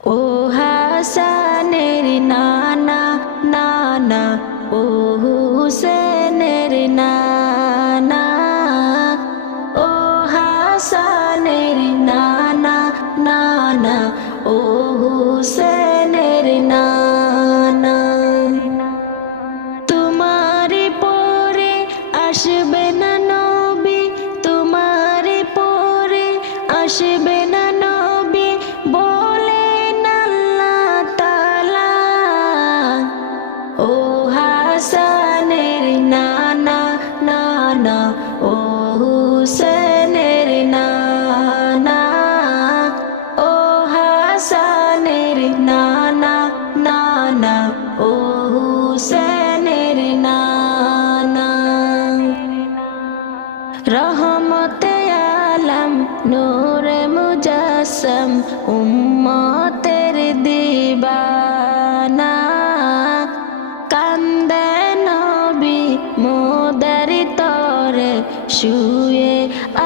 ও হাসানের নানা নানা, ও হুসেনের নানা, ও হাসানের নানা নানা, ও হুসেনের নানা। তোমারে পরে আসবে না নবী, তোমারে পরে আসবে না নবী, বলেন আল্লাহ তাআলা। ও হাসানের নানা নানা, ও হুসেনের নানা, ও হাসানের নানা নানা, ও হুসেনের নানা। রহমতে আলম নূরে মুজাসসম উম্মতের দিবানা, কান্দে নবী মোদের তরে শুয়ে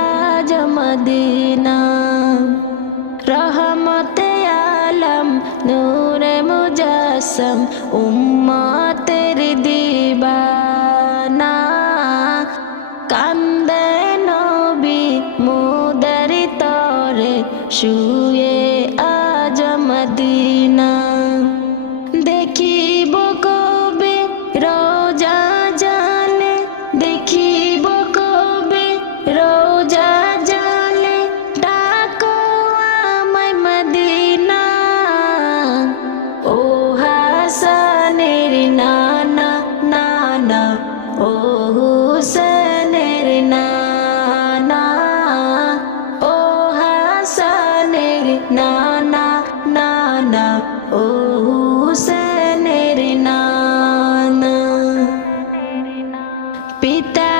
আজ মদিনা। রহমতে আলম নূরে মুজাসসম উম্মতের দিবানা, কান্দে নবী মোদের তরে শুয়ে আজ মদিনা। দেখিব কবে রোজা জালে, দেখিব কবে রোজা জালে, ডাকো আমায় মদিনা। ও হাসানের নানা নানা, ও হুসেনের নানা, ও হাসানের নানা নানা, ও হুসেনের নানা। পিতা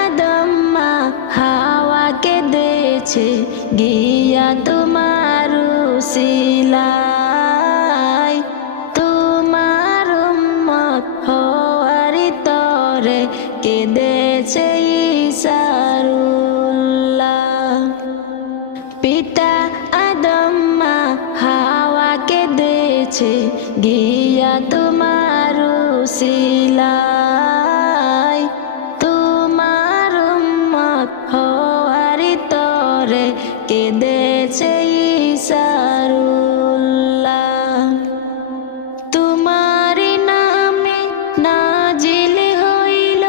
আদম মা হাওয়াকে দিয়েছে গিয়া তোমার উসিলায়, তোমার উম্মত হওয়ার তরে কেঁদেছে ঈসারুল্লাহ। পিতা আদম মা হাওয়াকে দিয়েছে গিয়া তোমার উসিলায়, তোমার উম্মত হওয়ার তরে কেঁদেছে ঈসারুল্লাহ। তোমার নামে নাজিল হইল,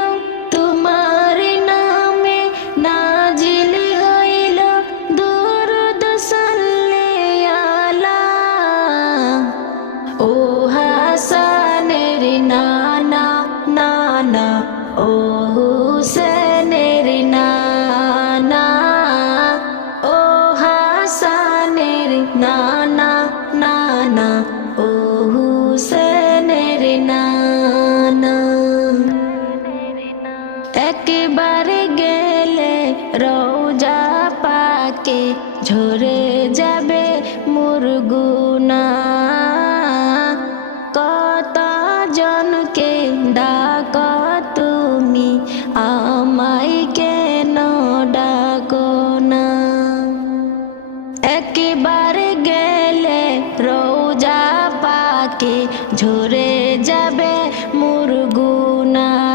তোমার নামে নাজিল হইল দুরূদ সাল্লি আলা। ও হাসানের নানা নানা, ও হুসেনের নানা, ও হাসানের নানা নানা, ও হুসেনের নানা। একবার গেলে রওজা পাকে ঝরে যাবে মোর গুনাহ, কত জনকে ডাক তুমি আমায় কেন ডাকো না। একবার গেলে রওজা পাকে ঝরে যাবে মোর গুনাহ,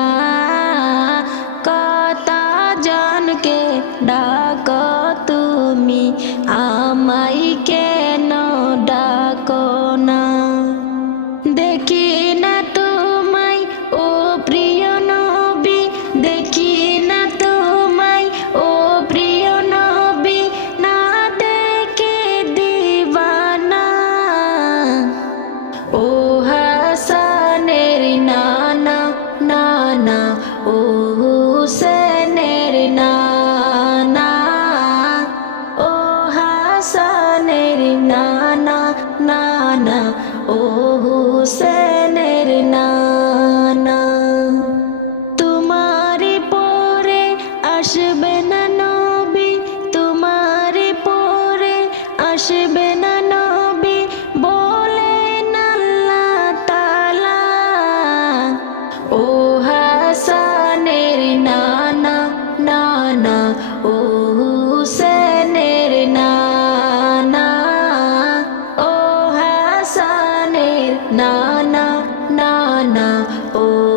কত জনকে ডাক তুমি আমায় কেন ডাকো না। দেখি না তোমায় ও প্রিয় নবী, দেখি না তোমায় ও প্রিয় নবী, না দেখে দিবানা। ও হাসানের নানা নানা, ও হুসেনের নানা, ও হাসানের নানা নানা, ও হুসেনের নানা। তোমারে পরে আসবে না নবী, তোমারে পরে আসবে না নবী, বলেন আল্লাহ তাআলা। ও হাসানের নানা নানা, ও হুসেনের নানা, ও না না না না ও